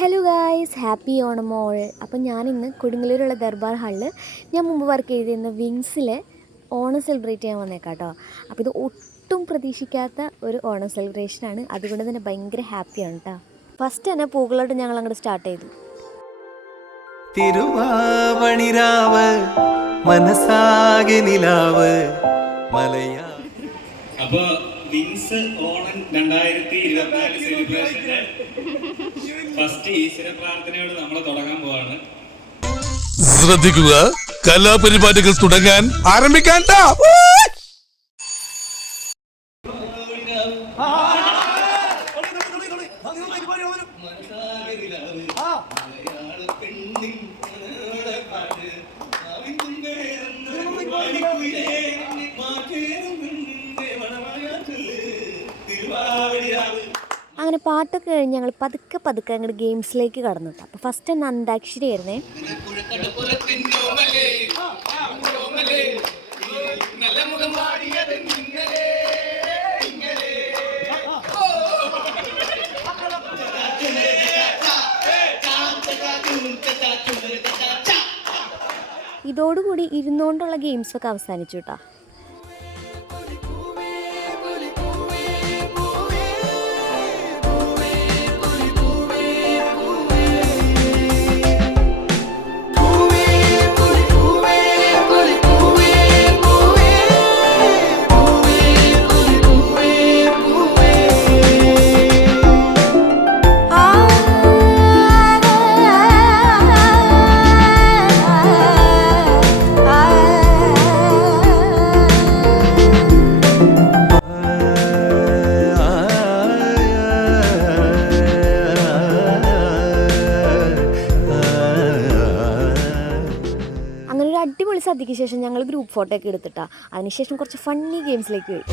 Hello guys, happy Onam all. അപ്പം ഞാനിന്ന് കൊടുങ്ങല്ലൂരുള്ള ദർബാർ ഹാളിൽ ഞാൻ മുമ്പ് വർക്ക് ചെയ്തിരുന്ന വിങ്സിൽ ഓണം സെലിബ്രേറ്റ് ചെയ്യാൻ വന്നേക്കാം കേട്ടോ. അപ്പോൾ ഇത് ഒട്ടും പ്രതീക്ഷിക്കാത്ത ഒരു ഓണം സെലിബ്രേഷനാണ്, അതുകൊണ്ട് തന്നെ ഭയങ്കര ഹാപ്പിയാണ് കേട്ടോ. ഫസ്റ്റ് തന്നെ പൂക്കളോട്ട് ഞങ്ങൾ അങ്ങോട്ട് സ്റ്റാർട്ട് ചെയ്തു. തിരുവാവണിരാവ് മനസാകെ നിലാവ് മലയാ. അപ്പൊ വിങ്സ് ഓണം 2024 സെലിബ്രേഷന്റെ ഫസ്റ്റ് ഈശ്വര പ്രാർത്ഥനയോട് നമ്മൾ തുടങ്ങാൻ പോവാണ്. ശ്രദ്ധിക്കുക, കലാപരിപാടികൾ തുടങ്ങാൻ ആരംഭിക്കാൻ. അങ്ങനെ പാട്ടൊക്കെ കഴിഞ്ഞ് ഞങ്ങൾ പതുക്കെ അങ്ങോട്ട് ഗെയിംസിലേക്ക് കടന്നു. അപ്പോൾ ഫസ്റ്റ് തന്നെ അന്താക്ഷരി ആയിരുന്നേ. ഇതോടുകൂടി ഇരുന്നുകൊണ്ടുള്ള ഗെയിംസൊക്കെ അവസാനിച്ചു കേട്ടോ. അങ്ങനെ ഒരു അടിപൊളി സദ്യക്ക് ശേഷം ഞങ്ങൾ ഗ്രൂപ്പ് ഫോട്ടോ ഒക്കെ എടുത്തിട്ടാ. അതിനുശേഷം കുറച്ച് ഫണ്ണി ഗെയിംസിലേക്ക് പോയി.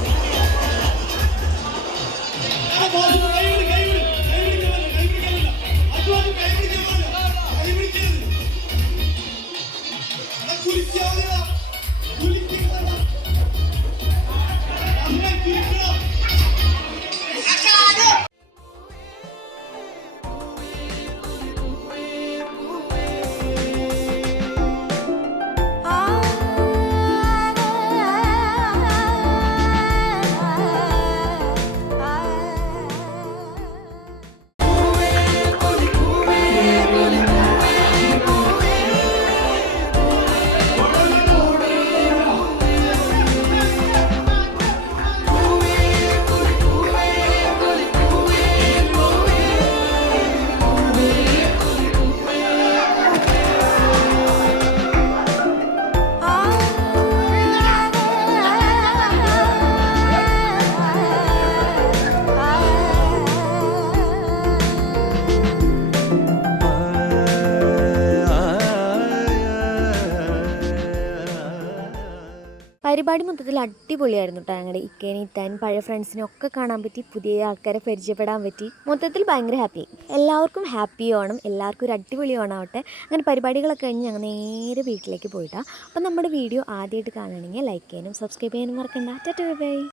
പരിപാടി മൊത്തത്തിൽ അടിപൊളിയായിരുന്നു കേട്ടോ. ഞങ്ങളുടെ ഇക്കേനെ ഇത്താൻ പഴയ ഫ്രണ്ട്സിനെ ഒക്കെ കാണാൻ പറ്റി, പുതിയ ആൾക്കാരെ പരിചയപ്പെടാൻ പറ്റി. മൊത്തത്തിൽ ഭയങ്കര ഹാപ്പി. എല്ലാവർക്കും ഹാപ്പി ഓണം, എല്ലാവർക്കും ഒരു അടിപൊളി ഓണമാവട്ടെ. അങ്ങനെ പരിപാടികളൊക്കെ കഴിഞ്ഞ് ഞങ്ങൾ നേരെ വീട്ടിലേക്ക് പോയിട്ടാണ്. അപ്പം നമ്മുടെ വീഡിയോ ആദ്യമായിട്ട് കാണുകയാണെങ്കിൽ ലൈക്ക് ചെയ്യാനും സബ്സ്ക്രൈബ് ചെയ്യാനും മറക്കണ്ട. Tata bye.